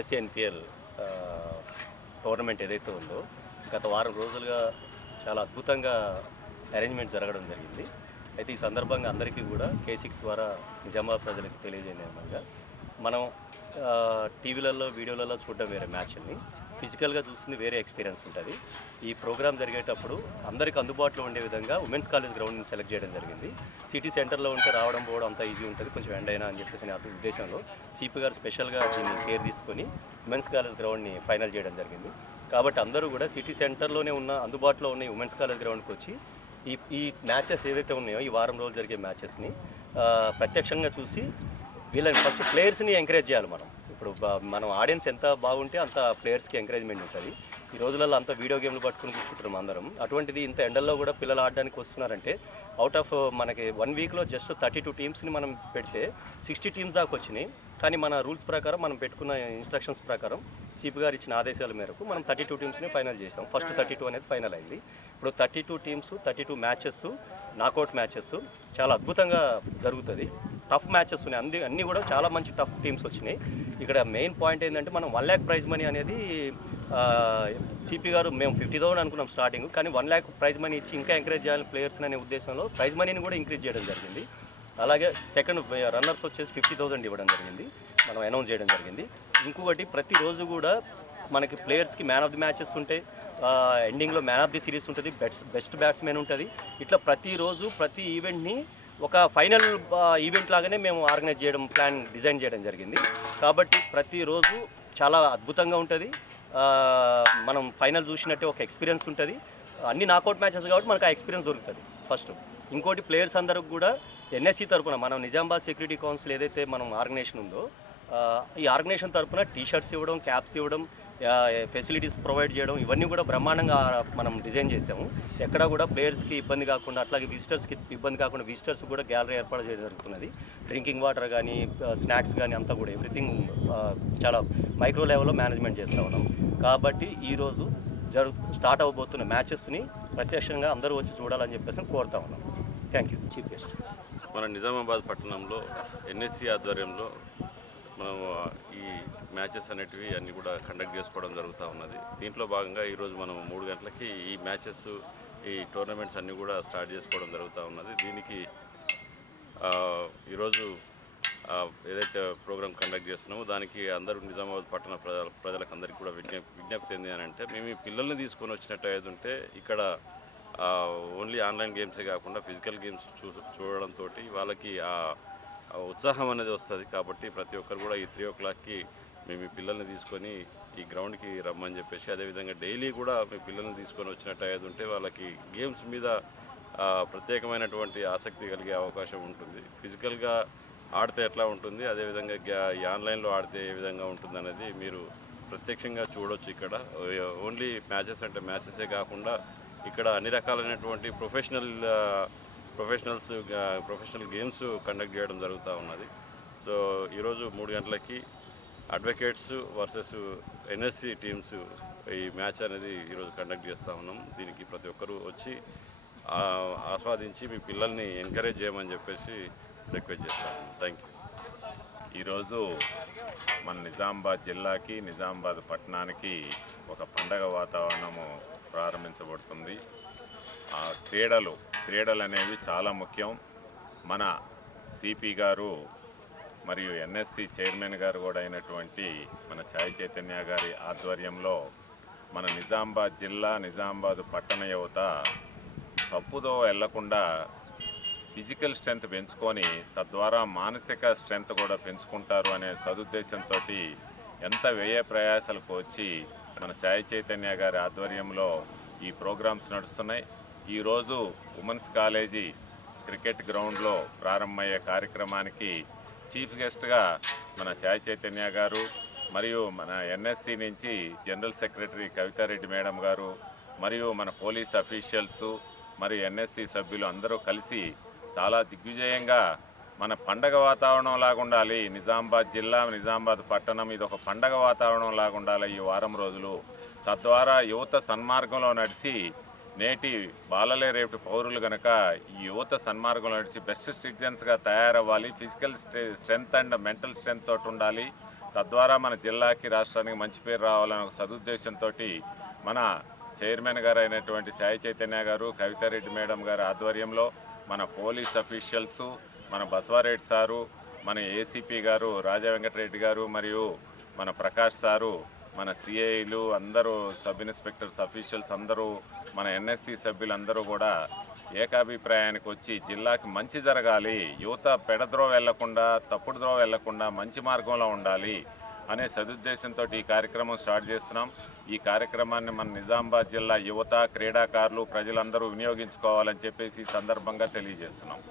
NSC NPL tournament ఏదైతే ఉందో గత వారం రోజులుగా చాలా అద్భుతంగా అరేంజ్మెంట్ జరగడం జరిగింది. అయితే ఈ సందర్భంగా అందరికీ కూడా K6 ద్వారా నిజామాబాద్ ప్రజలకు తెలియజేయగా మనం టీవీలలో వీడియోలలో చూడడం వేరే మ్యాచ్ని ఫిజికల్గా చూస్తుంది వేరే ఎక్స్పీరియన్స్ ఉంటుంది. ఈ ప్రోగ్రామ్ జరిగేటప్పుడు అందరికీ అందుబాటులో ఉండే విధంగా ఉమెన్స్ కాలేజ్ గ్రౌండ్ని సెలెక్ట్ చేయడం జరిగింది. సిటీ సెంటర్లో ఉంటే రావడం పోవడం అంతా ఈజీ ఉంటుంది, కొంచెం ఎండ్ అయినా అని చెప్పేసి ఆ ఉద్దేశంలో సిపి గారు స్పెషల్గా దీన్ని కేర్ తీసుకొని ఉమెన్స్ కాలేజ్ గ్రౌండ్ని ఫైనల్ చేయడం జరిగింది. కాబట్టి అందరూ కూడా సిటీ సెంటర్లోనే ఉన్న అందుబాటులో ఉన్న ఉమెన్స్ కాలేజ్ గ్రౌండ్కి వచ్చి ఈ మ్యాచెస్ ఏదైతే ఉన్నాయో ఈ వారం రోజులు జరిగే మ్యాచెస్ని ప్రత్యక్షంగా చూసి వీళ్ళని ఫస్ట్ ప్లేయర్స్ని ఎంకరేజ్ చేయాలి. ఇప్పుడు మనం ఆడియన్స్ ఎంత బాగుంటే అంత ప్లేయర్స్కి ఎంకరేజ్మెంట్ ఉంటుంది. ఈ రోజులలో అంత వీడియో గేమ్లు పట్టుకుని కూర్చుంటాం అందరం. అటువంటిది ఇంత ఎండల్లో కూడా పిల్లలు ఆడడానికి వస్తున్నారంటే అవుట్ ఆఫ్ మనకి 1 వీక్లో జస్ట్ 32 టీమ్స్ని మనం పెడితే 60 టీమ్స్ దాకా వచ్చినాయి. కానీ మన రూల్స్ ప్రకారం మనం పెట్టుకున్న ఇన్స్ట్రక్షన్స్ ప్రకారం సిపి గారు ఇచ్చిన ఆదేశాల మేరకు మనం 32 టీమ్స్ని ఫైనల్ చేసాం. ఫస్ట్ 32 అనేది ఫైనల్ అయింది. ఇప్పుడు 32 టీమ్స్ 32 మ్యాచెస్ నాకౌట్ మ్యాచెస్ చాలా అద్భుతంగా జరుగుతుంది. టఫ్ మ్యాచెస్ ఉన్నాయి, అన్నీ కూడా చాలా మంచి టఫ్ టీమ్స్ వచ్చినాయి. ఇక్కడ మెయిన్ పాయింట్ ఏంటంటే మనం 1 lakh ప్రైజ్ మనీ అనేది సిపి గారు మేము 50,000 అనుకున్నాం స్టార్టింగ్, కానీ 1 lakh ప్రైజ్ మనీ ఇచ్చి ఇంకా ఎంకరేజ్ చేయాలి ప్లేయర్స్ అనే ఉద్దేశంలో ప్రైజ్ మనీని కూడా ఇంక్రీజ్ చేయడం జరిగింది. అలాగే సెకండ్ రన్నర్స్ వచ్చేసి 50,000 ఇవ్వడం జరిగింది, మనం అనౌన్స్ చేయడం జరిగింది. ఇంకొకటి ప్రతిరోజు కూడా మనకి ప్లేయర్స్కి మ్యాన్ ఆఫ్ ది మ్యాచెస్ ఉంటాయి, ఎండింగ్లో మ్యాన్ ఆఫ్ ది సిరీస్ ఉంటుంది, బెస్ట్ బ్యాట్స్మెన్ ఉంటుంది. ఇట్లా ప్రతిరోజు ప్రతి ఈవెంట్ని ఒక ఫైనల్ ఈవెంట్ లాగానే మేము ఆర్గనైజ్ చేయడం డిజైన్ చేయడం జరిగింది. కాబట్టి ప్రతిరోజు చాలా అద్భుతంగా ఉంటుంది. మనం ఫైనల్ చూసినట్టే ఒక ఎక్స్పీరియన్స్ ఉంటుంది. అన్ని నాకౌట్ మ్యాచెస్ కాబట్టి మనకు ఆ ఎక్స్పీరియన్స్ దొరుకుతుంది ఫస్ట్. ఇంకోటి ప్లేయర్స్ అందరికి కూడా ఎన్ఎస్సి తరఫున మనం నిజామాబాద్ సెక్యూరిటీ కౌన్సిల్ ఏదైతే మనం ఆర్గనైజేషన్ ఉందో ఈ ఆర్గనైజేషన్ తరఫున టీషర్ట్స్ ఇవ్వడం, క్యాప్స్ ఇవ్వడం, ఫెసిలిటీస్ ప్రొవైడ్ చేయడం ఇవన్నీ కూడా బ్రహ్మాండంగా మనం డిజైన్ చేసాము. ఎక్కడ కూడా ప్లేయర్స్కి ఇబ్బంది కాకుండా, అట్లాగే విజిటర్స్కి ఇబ్బంది కాకుండా విజిటర్స్ కూడా గ్యాలరీ ఏర్పాటు చేయడం జరుగుతున్నది. డ్రింకింగ్ వాటర్ కానీ స్నాక్స్ కానీ అంతా కూడా ఎవ్రీథింగ్ చాలా మైక్రో లెవెల్లో మేనేజ్మెంట్ చేస్తూ ఉన్నాం. కాబట్టి ఈరోజు స్టార్ట్ అవ్వబోతున్న మ్యాచెస్ని ప్రత్యక్షంగా అందరూ వచ్చి చూడాలని చెప్పేసి కోరుతా ఉన్నాం. Thank you. చీఫ్ గెస్ట్ మన నిజామాబాద్ పట్టణంలో ఎన్ఎస్సి ఆధ్వర్యంలో మనం ఈ మ్యాచెస్ అనేటివి అన్నీ కూడా కండక్ట్ చేసుకోవడం జరుగుతూ ఉన్నది. దీంట్లో భాగంగా ఈరోజు మనం 3 గంటలకి ఈ మ్యాచెస్ ఈ టోర్నమెంట్స్ అన్నీ కూడా స్టార్ట్ చేసుకోవడం జరుగుతూ ఉన్నది. దీనికి ఈరోజు ఏదైతే ప్రోగ్రామ్ కండక్ట్ చేస్తున్నామో దానికి అందరూ నిజామాబాద్ పట్టణ ప్రజలకు అందరికీ కూడా విజ్ఞప్తి ఏంది అని అంటే, మేము ఈ పిల్లల్ని తీసుకొని వచ్చినట్టు ఏదంటే ఇక్కడ ఓన్లీ ఆన్లైన్ గేమ్సే కాకుండా ఫిజికల్ గేమ్స్ చూడడంతో వాళ్ళకి ఉత్సాహం అనేది వస్తుంది. కాబట్టి ప్రతి ఒక్కరు కూడా ఈ 3 o'clockకి మేము ఈ పిల్లల్ని తీసుకొని ఈ గ్రౌండ్కి రమ్మని చెప్పేసి, అదేవిధంగా డైలీ కూడా మీ పిల్లల్ని తీసుకొని వచ్చినట్టు అయ్యేది ఉంటే వాళ్ళకి గేమ్స్ మీద ప్రత్యేకమైనటువంటి ఆసక్తి కలిగే అవకాశం ఉంటుంది. ఫిజికల్గా ఆడితే ఎట్లా ఉంటుంది, అదేవిధంగా ఈ ఆన్లైన్లో ఆడితే ఏ విధంగా ఉంటుంది అనేది మీరు ప్రత్యక్షంగా చూడవచ్చు. ఇక్కడ ఓన్లీ మ్యాచెస్ అంటే మ్యాచెసే కాకుండా ఇక్కడ అన్ని రకాలైనటువంటి ప్రొఫెషనల్ గేమ్స్ కండక్ట్ చేయడం జరుగుతూ ఉన్నది. సో ఈరోజు 3 గంటలకి అడ్వకేట్స్ వర్సెస్ ఎన్ఎస్సి టీమ్స్ ఈ మ్యాచ్ అనేది ఈరోజు కండక్ట్ చేస్తూ ఉన్నాం. దీనికి ప్రతి ఒక్కరూ వచ్చి ఆస్వాదించి మీ పిల్లల్ని ఎంకరేజ్ చేయమని చెప్పేసి రిక్వెస్ట్ చేస్తాను. Thank you. ఈరోజు మన నిజామాబాద్ జిల్లాకి, నిజామాబాద్ పట్టణానికి ఒక పండగ వాతావరణము ప్రారంభించబడుతుంది. క్రీడలు అనేవి చాలా ముఖ్యం. మన సిపి గారు మరియు ఎన్ఎస్సి చైర్మన్ గారు కూడా అయినటువంటి మన సాయి చైతన్య గారి ఆధ్వర్యంలో మన నిజామాబాద్ జిల్లా, నిజామాబాద్ పట్టణ యువత తప్పుదో వెళ్లకుండా ఫిజికల్ స్ట్రెంత్ పెంచుకొని తద్వారా మానసిక స్ట్రెంత్ కూడా పెంచుకుంటారు అనే సదుద్దేశంతో ఎంత వ్యయ ప్రయాసాలకు వచ్చి మన సాయి చైతన్య గారి ఆధ్వర్యంలో ఈ ప్రోగ్రామ్స్ నడుస్తున్నాయి. ఈరోజు ఉమెన్స్ కాలేజీ క్రికెట్ గ్రౌండ్లో ప్రారంభమయ్యే కార్యక్రమానికి చీఫ్ గెస్ట్గా మన సాయి చైతన్య గారు మరియు మన ఎన్ఎస్సి నుంచి జనరల్ సెక్రటరీ కవితారెడ్డి మేడం గారు మరియు మన పోలీస్ అఫీషియల్స్ మరియు ఎన్ఎస్సి సభ్యులు అందరూ కలిసి చాలా దిగ్విజయంగా మన పండగ వాతావరణం లాగా ఉండాలి. నిజామాబాద్ జిల్లా, నిజామాబాద్ పట్టణం ఇది ఒక పండగ వాతావరణం లాగా ఉండాలి ఈ వారం రోజులు. తద్వారా యువత సన్మార్గంలో నడిచి నేటి బాలలే రేపు పౌరులు కనుక ఈ యువత సన్మార్గంలో నడిచి బెస్ట్ సిటిజన్స్గా తయారవ్వాలి. Physical strength and mental strength తోటి ఉండాలి. తద్వారా మన జిల్లాకి రాష్ట్రానికి మంచి పేరు రావాలనే ఒక సదుద్దేశంతో మన చైర్మన్ గారు అయినటువంటి సాయి చైతన్య గారు, కవితారెడ్డి మేడం గారి ఆధ్వర్యంలో మన పోలీస్ అఫీషియల్స్, మన బసవారెడ్డి సారు, మన ఏసీపీ గారు రాజా వెంకటరెడ్డి గారు మరియు మన ప్రకాష్ సారు, మన సిఐలు అందరూ, సబ్ ఇన్స్పెక్టర్స్ అఫీషియల్స్ అందరూ, మన ఎన్ఎస్సి సభ్యులందరూ కూడా ఏకాభిప్రాయానికి వచ్చి జిల్లాకి మంచి జరగాలి, యువత పెడద్రోవ వెళ్లకుండా, తప్పుడు ద్రోవ వెళ్లకుండా మంచి మార్గంలో ఉండాలి అనే సదుద్దేశంతో ఈ కార్యక్రమం స్టార్ట్ చేస్తున్నాం. ఈ కార్యక్రమాన్ని మన నిజామాబాద్ జిల్లా యువత, క్రీడాకారులు, ప్రజలందరూ వినియోగించుకోవాలని చెప్పేసి ఈ సందర్భంగా తెలియజేస్తున్నాం.